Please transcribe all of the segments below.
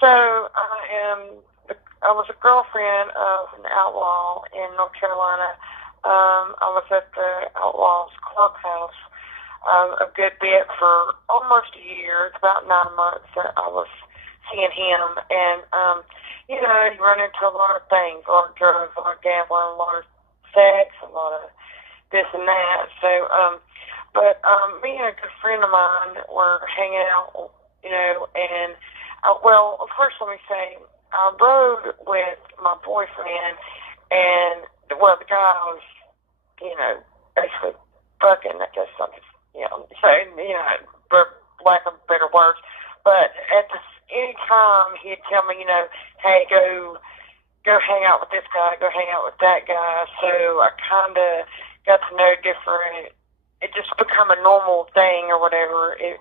So I was a girlfriend of an outlaw in North Carolina. I was at the Outlaws clubhouse a good bit for almost a year. It's about 9 months that I was seeing him, and you run into a lot of things, a lot of drugs, a lot of gambling, a lot of sex, a lot of this and that. So, but me and a good friend of mine were hanging out, and well, first let me say, I rode with my boyfriend, and the guy was, basically fucking. I guess I'm just, saying, for lack of better words. But at any time he'd tell me, hey, go hang out with this guy, go hang out with that guy. So I kind of got to know different. It just become a normal thing or whatever. If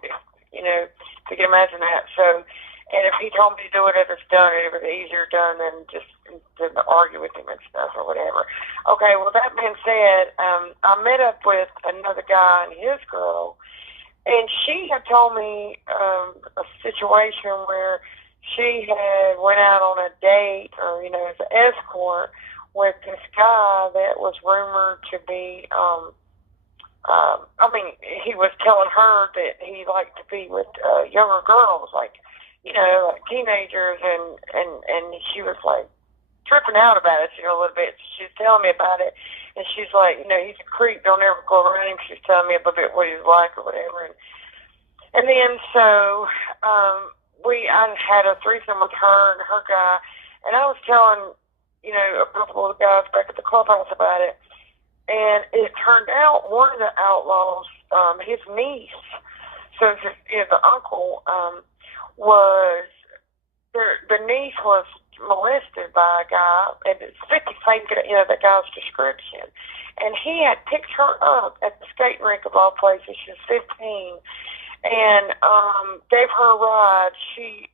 you can imagine that. So, and if he told me to do it, it was done. It was easier done than just to argue with him and stuff or whatever. Okay, well, that being said, I met up with another guy and his girl, and she had told me a situation where she had went out on a date or, as an escort with this guy that was rumored to be, he was telling her that he liked to be with younger girls, like teenagers, and she was like tripping out about it, a little bit. She was telling me about it, and she's like, he's a creep, don't ever go around him. She's telling me a little bit what he's like or whatever, and then so I had a threesome with her and her guy, and I was telling a couple of the guys back at the clubhouse about it, and it turned out one of the outlaws, his niece, so the uncle, was the niece was molested by a guy, and it's 50 that guy's description, and he had picked her up at the skating rink of all places. She was 15, and gave her a ride. She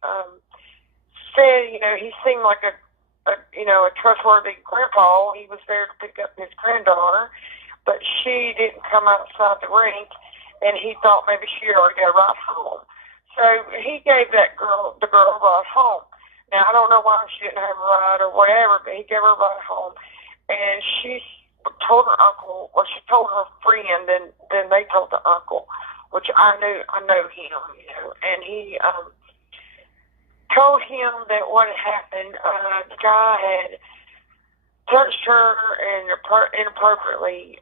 said, he seemed like a trustworthy grandpa. He was there to pick up his granddaughter, but she didn't come outside the rink, and he thought maybe she already got a ride home. So he gave the girl a ride home. Now, I don't know why she didn't have a ride or whatever, but he gave her a ride home. And she told her uncle, or she told her friend, and then they told the uncle, which I know him, and he told him that what had happened, the guy had touched her inappropriately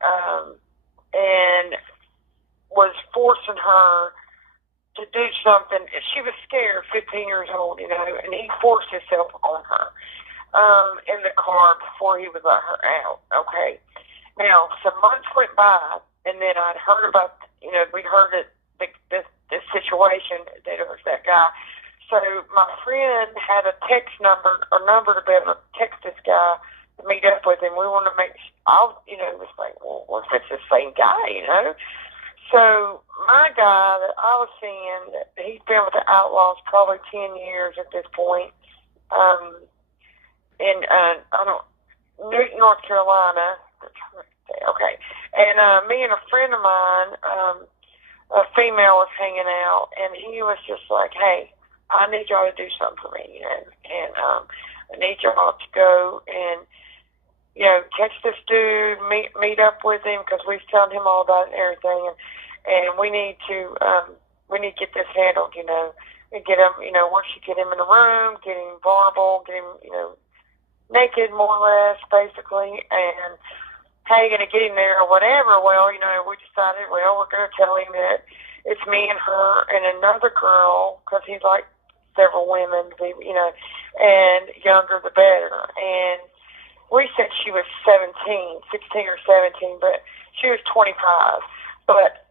and was forcing her to do something. She was scared, 15 years old, and he forced himself on her in the car before he would let her out, okay? Now, some months went by, and then I'd heard about, we heard this situation, that it was that guy. So my friend had a text number to be able to text this guy to meet up with him. We wanted to make, it was like, well, what if it's the same guy, So my guy that I was seeing, he's been with the Outlaws probably 10 years at this point, in Newton, North Carolina. Okay, and me and a friend of mine, a female, was hanging out, and he was just like, "Hey, I need y'all to do something for me, and I need y'all to go and." Catch this dude, meet up with him, because we've telling him all about it and everything, and we need to get this handled, and get him, once you get him in the room, get him vulnerable, get him, naked more or less, basically, and how you going to get him there or whatever. Well, we decided, we're going to tell him that it's me and her and another girl, because he's like several women, and younger the better, and we said she was 16 or 17, but she was 25. But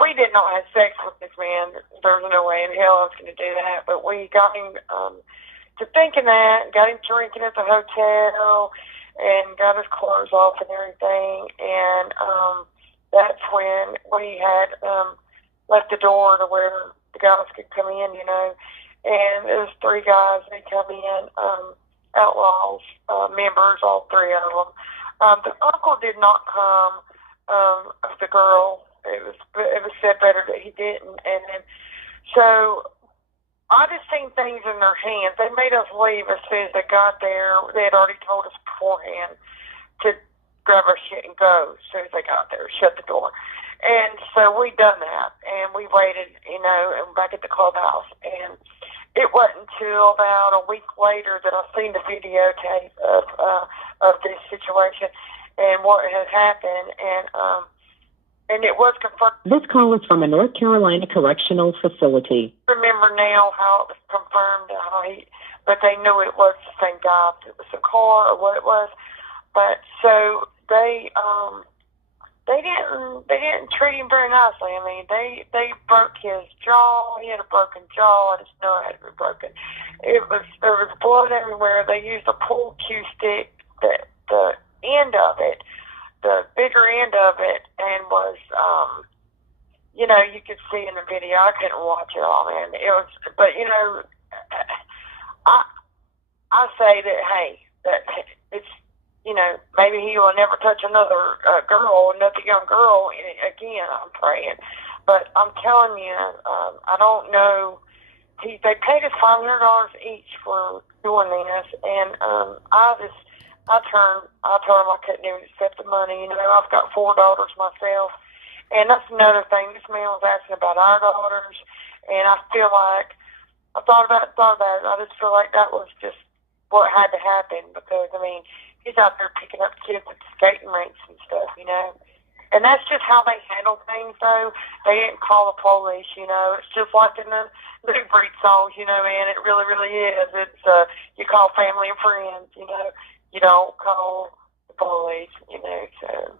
we did not have sex with this man. There was no way in hell I was going to do that. But we got him to thinking that, got him drinking at the hotel, and got his clothes off and everything. And that's when we had left the door to where the guys could come in, And it was 3 guys. They come in. Outlaws members, all 3 of them. The uncle did not come of the girl. It was said better that he didn't. And then so I just seen things in their hands. They made us leave as soon as they got there. They had already told us beforehand to grab our shit and go as soon as they got there, shut the door. And so we done that, and we waited, and back at the clubhouse. And it wasn't until about a week later that I seen the videotape of this situation and what had happened, and it was confirmed. This call is from a North Carolina correctional facility. I remember now how it was confirmed, but they knew it was the same guy. If it was a car or what it was. But so they didn't treat him very nicely. I mean, they broke his jaw. He had a broken jaw. I just know it had to be broken. There was blood everywhere. They used a pool cue stick, the end of it, the bigger end of it, and was, you could see in the video. I couldn't watch it all, man. It was, but I say that, hey, that it's, maybe he will never touch another another young girl again. I'm praying, but I'm telling you, I don't know. They paid us $500 each for doing this, and I told him I couldn't even accept the money. I've got 4 daughters myself, and that's another thing. This man was asking about our daughters, and I feel like I thought about it. I just feel like that was just what had to happen because, I mean, he's out there picking up kids at skating rinks and stuff, And that's just how they handle things, though. They didn't call the police, It's just like in the New Breed songs, man. It really, really is. It's you call family and friends, You don't call the police, So,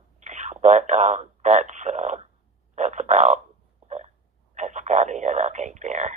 but that's about it, I think. There.